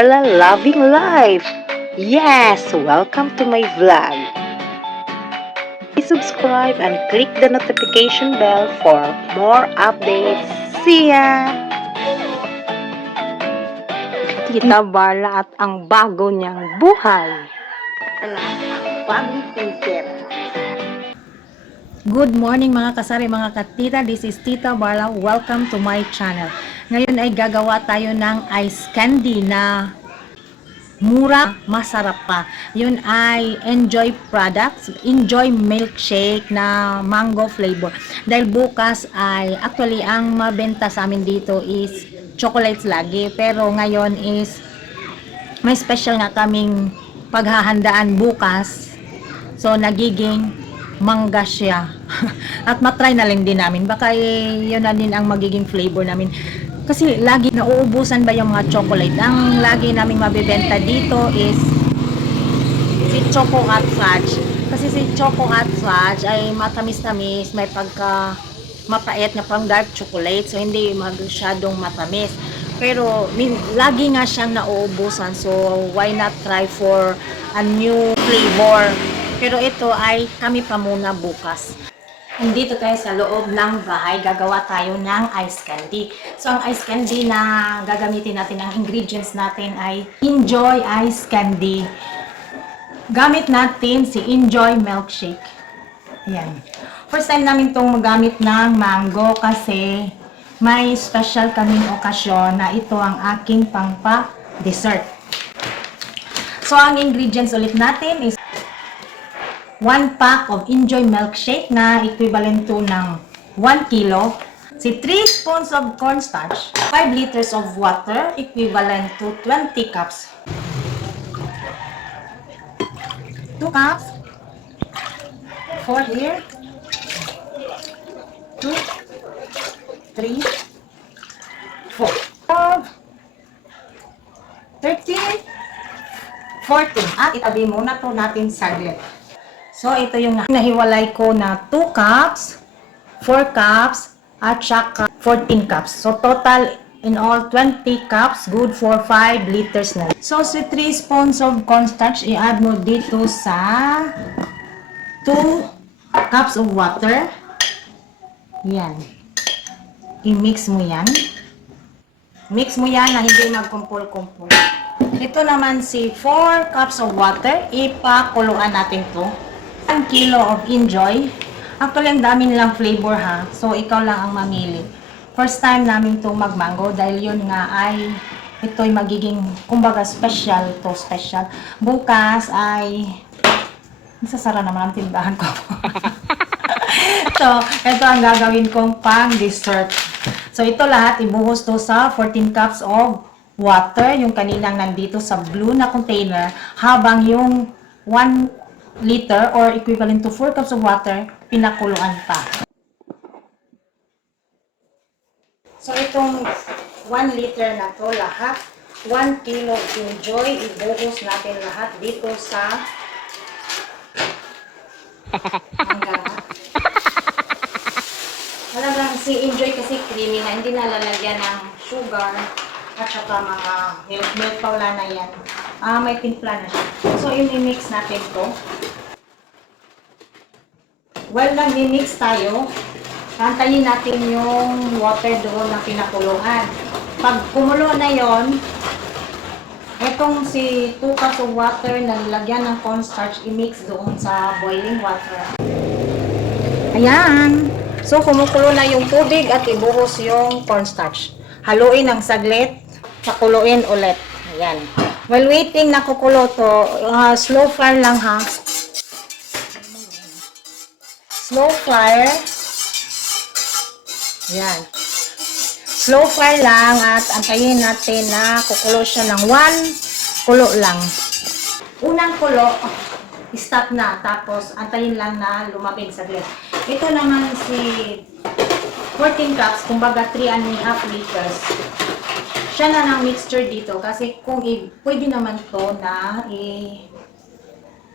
Barla Loving Life. Yes, welcome to my vlog. Please subscribe and click the notification bell for more updates. See ya! Tita Barla at ang bago niyang buhay. Bagong concept. Good morning mga kasari, mga katita. This is Tita Barla. Welcome to my channel. Ngayon ay gagawa tayo ng ice candy na mura, masarap pa. Yun ay Enjoy products, Enjoy milkshake na mango flavor. Dahil bukas ay, actually ang mabenta sa amin dito is chocolates lagi. Pero ngayon is may special nga kaming paghahandaan bukas. So nagiging mangga siya. At matry na lang din namin. Baka yun na din ang magiging flavor namin. Kasi lagi nauubusan ba yung mga chocolate. Ang lagi naming mabibenta dito is si Choco Hot Fudge. Kasi si Choco Hot Fudge ay matamis-tamis. May pagka mapait na pang dark chocolate. So hindi masyadong matamis. Pero lagi nga siyang nauubusan. So why not try for a new flavor? Pero ito ay kami pa muna bukas. Nandito tayo sa loob ng bahay, gagawa tayo ng ice candy. So ang ice candy na gagamitin natin, ang ingredients natin ay Enjoy Ice Candy. Gamit natin si Enjoy Milkshake. Ayan. First time namin itong magamit ng mango kasi may special kaming okasyon na ito ang aking pangpa-dessert. So ang ingredients ulit natin is 1 pack of Enjoy Milkshake na equivalent to ng 1 kilo. Si 3 spoons of cornstarch, 5 liters of water equivalent to 20 cups. 2 cups. 4 here. 2, 3, 4. 13, 14. At itabi muna to natin saglit. So, ito yung nahiwalay ko na 2 cups, 4 cups, at saka 14 cups. So, total in all 20 cups, good for 5 liters na. So, si 3 spoons of cornstarch, i-add mo dito sa 2 cups of water. Yan. I-mix mo yan. Mix mo yan na hindi magkumpul-kumpul. Ito naman si 4 cups of water, ipakuluan natin to. 1 kilo of Enjoy. Actually, ang dami nilang flavor ha. So, ikaw lang ang mamili. First time namin itong magmango dahil yun nga ay ito'y magiging, kumbaga, special to special. Bukas ay nasasara naman ang tindahan ko. So, ito ang gagawin kong pang dessert. So, ito lahat ibuhos to sa 14 cups of water. Yung kaninang nandito sa blue na container. Habang yung 1 liter or equivalent to 4 cups of water, pinakuluan pa. So, itong 1 liter na to lahat, 1 kilo Enjoy, ibuhos natin lahat dito sa mangga. Alam lang, si Enjoy kasi creamy na, hindi nalalagyan ng sugar at saka mga milk pa, wala na yan. May timpla na siya. So, i-mix natin to. While nag-mix tayo, antayin natin yung water doon na pinakuluan. Pag kumulo na yon, itong si 2 cups of water na nilagyan ng cornstarch, i-mix doon sa boiling water. Ayan! So, kumukulo na yung tubig at ibuhos yung cornstarch. Haluin ng saglit, pakuluin ulit. Ayan. While waiting na kukulo to, slow fire lang ha. Slow fire. Yan. Slow fire lang at antayin natin na kukulo siya ng 1 kulo lang. Unang kulo, stop na. Tapos antayin lang na lumapig saglit. Ito naman si 14 cups, kumbaga 3.5 liters. Siya na ng mixture dito kasi kung pwede naman to na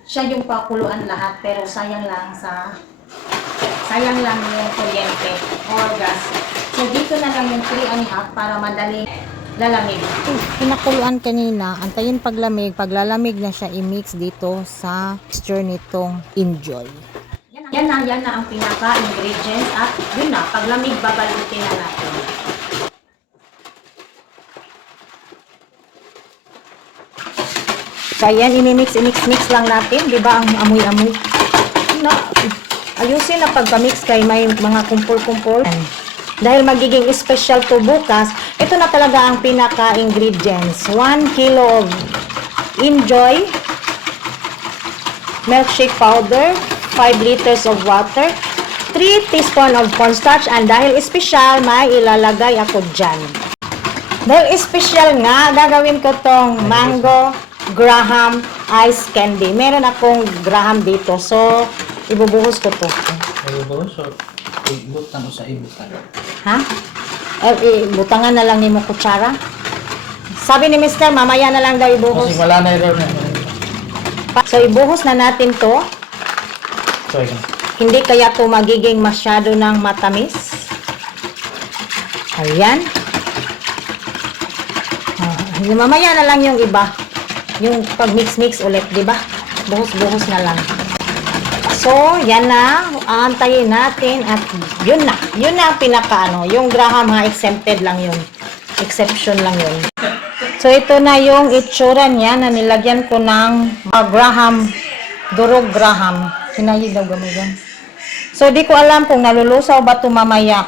siya yung pakuluan lahat pero sayang lang yung kuryente or gas. So, dito na lang yung 3.5 para madali lalamig. Pinakuluan kanina, antayin paglamig. Paglalamig na siya, i-mix dito sa mixture nitong Enjoy. Yan na ang pinaka-ingredients at yun na, paglamig babalutin na natin. So yan, i-mix lang natin, di ba ang amoy-amoy? Na, ayusin na pagpa-mix kay may mga kumpul-kumpul. Dahil magiging special to bukas, ito na talaga ang pinaka-ingredients. 1 kilo of Enjoy milkshake powder, 5 liters of water, 3 teaspoon of cornstarch, and dahil special, may ilalagay ako dyan. Dahil special nga, gagawin ko tong mango graham ice candy. Meron akong graham dito, so ibubuhos ko to. Ibubuhos o ibutan o sa ibutan? Ha? Butangan na lang ni mo kutsara. Sabi ni Mr. mamaya na lang daw ibuhos. Kasi wala na rin. So ibuhos na natin to. Sorry. Hindi kaya to magiging masyado ng matamis. Ayan. Mamaya na lang yung iba. Yung pag-mix-mix ulit, di ba? Buhos-buhos na lang. So, yan na. Aantayin natin at yun na. Yun na ang pinaka yung graham ha, exempted lang yun. Exception lang yun. So, ito na yung itsura niya na nilagyan ko ng graham, durog graham. Sinayi daw gamitin. So, di ko alam kung nalulusaw ba ito mamaya.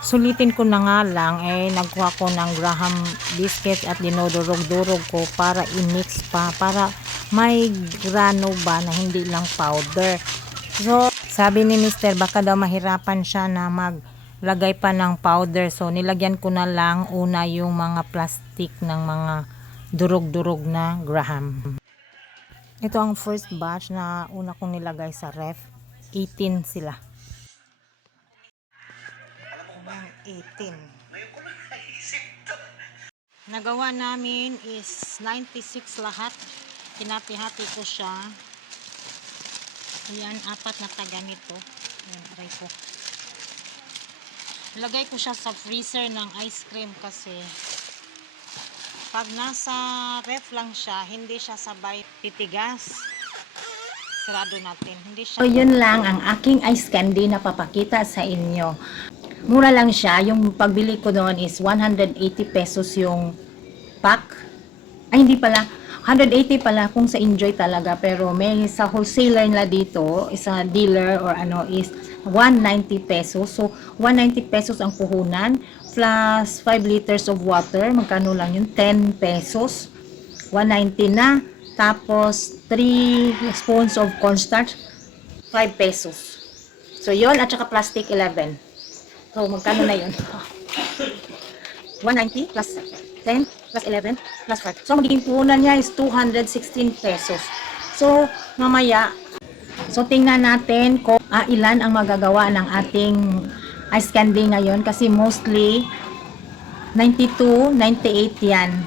Sulitin ko na nga lang, nagkuha ko ng graham biscuits at dinudurog-durog ko para i-mix pa, para may grano ba na hindi lang powder. So, sabi ni Mr. baka daw mahirapan siya na maglagay pa ng powder. So, nilagyan ko na lang una yung mga plastic ng mga durog-durog na graham. Ito ang first batch na una kong nilagay sa ref. 18 sila. 18. Nagawa namin is 96 lahat. Kinati-hati ko siya. Ayan, 4 na taga nito. Ayan, aray ko. Lagay ko siya sa freezer ng ice cream kasi pag nasa ref lang siya, hindi siya sabay titigas. Sarado natin. Hindi siya. So, yun lang ang aking ice candy na papakita sa inyo. Mura lang siya. Yung pagbili ko doon is 180 pesos yung pack. Ay, hindi pala. 180 pala kung sa Enjoy talaga. Pero may sa wholesaler na dito, isa dealer or ano is 190 pesos. So, 190 pesos ang puhunan. Plus 5 liters of water. Magkano lang yun? 10 pesos. 190 na. Tapos, 3 spoons of cornstarch. 5 pesos. So, yon at saka plastic 11. So, magkano na yun? 190 plus 10 plus 11 plus 5. So, magiging puhunan niya is 216 pesos. So, mamaya, so tingnan natin kung ilan ang magagawa ng ating ice candy ngayon. Kasi mostly, 92, 98 yan.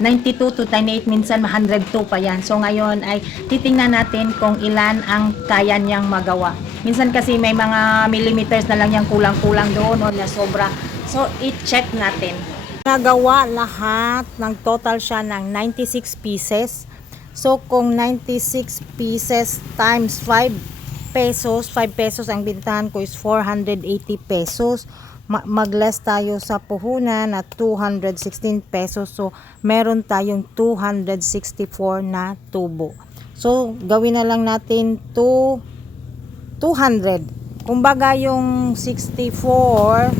92 to 98, minsan 102 pa yan. So, ngayon ay titingnan natin kung ilan ang kaya niyang magawa. Minsan kasi may mga millimeters na lang yung kulang-kulang doon o na sobra. So, i-check natin. Nagawa lahat, ng total siya ng 96 pieces. So, kung 96 pieces times 5 pesos, 5 pesos ang bintahan ko is 480 pesos. Mag-less tayo sa puhunan at 216 pesos. So, meron tayong 264 na tubo. So, gawin na lang natin 200. Kumbaga yung 64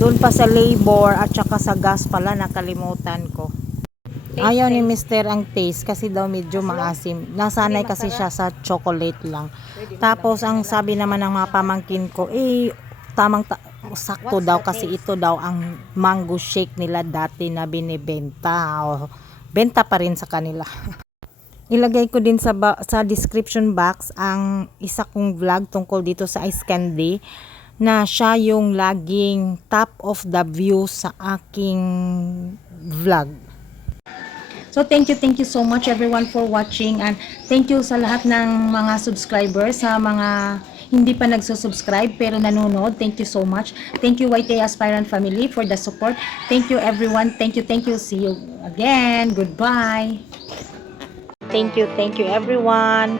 doon pa sa labor at saka sa gas pala nakalimutan ko. Ayaw ni Mr. ang taste kasi daw medyo maasim. Nasanay kasi siya sa chocolate lang. Tapos ang sabi naman ng mga pamangkin ko, sakto daw kasi ito daw ang mango shake nila dati na binibenta. Benta pa rin sa kanila. Ilagay ko din sa description box ang isa kong vlog tungkol dito sa ice candy na siya yung laging top of the view sa aking vlog. So thank you so much everyone for watching and thank you sa lahat ng mga subscribers, sa mga hindi pa nagsusubscribe pero nanonood. Thank you so much. Thank you YT Aspirant family for the support. Thank you everyone. Thank you. See you again. Goodbye. Thank you everyone.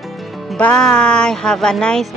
Bye. Have a nice